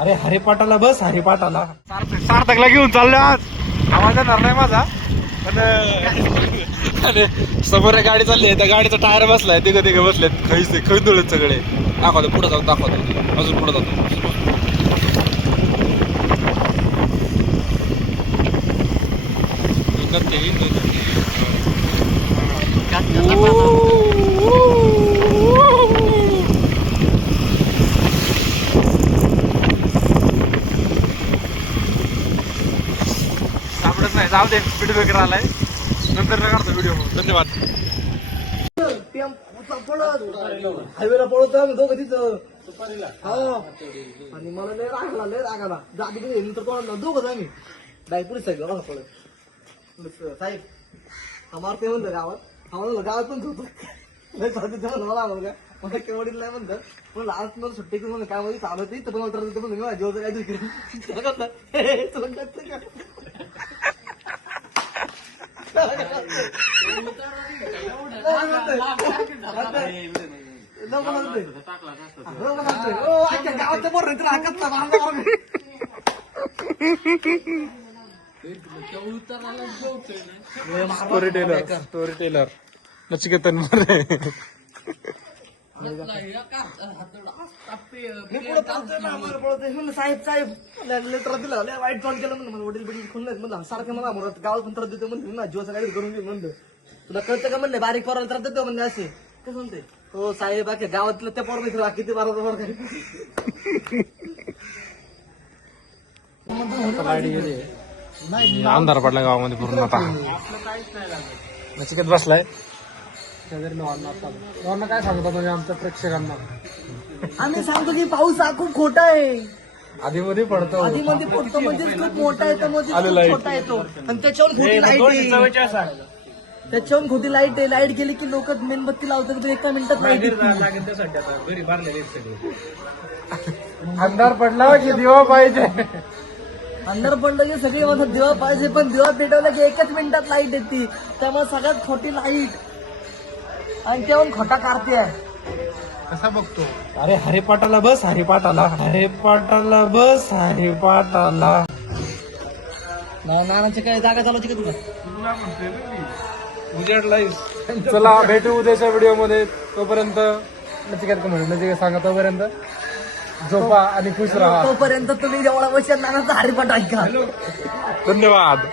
अरे हरिपाटाला बस हरिपाटाला सार्थकला घेऊन चाललो आज. आवाज येणार नाही माझा पण अरे समोर गाडी चालली आहे त्या गाडीचा टायर बसलाय तिघ बसलेत खैदुळत सगळे. दाखवतो पुढे जाऊन दाखवतो अजून पुढे जातो. सापडत नाही जाऊ दे स्पीड ब्रेकर आलाय नंतर काढतो व्हिडिओ. धन्यवाद. हायवेला पळवतो आम्ही दोघं तिथं आणि मला लय राग आला जागी नंतर कोणाला दोघंच आम्ही डायरेक्ट पोलीस साहेब बघा पळत साहेब हा मारते म्हणलं गावात म्हणलं गावात पण होतो मला म्हणलं मला केवढील नाही म्हणतात पण आज मला सुट्टी करून म्हणलं काय मध्ये चालू होती तर पण म्हणलं मी जेवढं काहीतरी करेन तुला कळतं का गावाचं बरं स्टोरी टेलर नचिकेतन मरे साहेब साहेब लेटर दिलं वाईट जॉईन केलं म्हणलं मला वडील बिडील खुलले म्हणलं सारखं मला म्हणत गावात पण त्रास देतो म्हणलं ना जीवाचं काहीतरी करून घेऊन म्हणलं तुला कळतं का म्हणलं बारीक पोराला त्रास देतो म्हणले असे कसं म्हणते हो साहेब बाकी गावातलं त्या पोरा किती बारा अंधार पडला गावामध्ये पूर्ण आता. नचिकेत बसलाय काय सांगतो तुम्ही आमच्या प्रेक्षकांना आम्ही सांगतो की पाऊस हा खूप खोटा आहे आधीमध्ये पडतो आधीमध्ये पडतो म्हणजे खूप मोठा येतो म्हणजे छोटा येतो आणि त्याच्यावर खोटी लाईट आहे त्याच्यावर खोटी लाईट आहे लाईट गेली की लोक मेणबत्ती लावतात एका मिनिटात लाईट अंधार पडला की दिवा पाहिजे अंधार पडलं की सगळी म्हणतात दिवा पाहिजे पण दिवा पेटवला की एकच मिनिटात लाईट येते त्यामुळे सगळ्यात खोटी लाईट आणि तेव्हा खोटा कारते आहे कसा बघतो. अरे हरिपाटाला बस हरिपाटाला बस हरिपाटाला. नानाची काय जागा चालवची का तुला उजेडलाईस. चला भेटू उद्याच्या व्हिडिओ मध्ये. तोपर्यंत नचिकेत का म्हणून नचिकेत सांगा तोपर्यंत झोपा आणि खुश राहा. तोपर्यंत तुम्ही जेवढा वचन नानाचा हरिपाठ ऐका. धन्यवाद.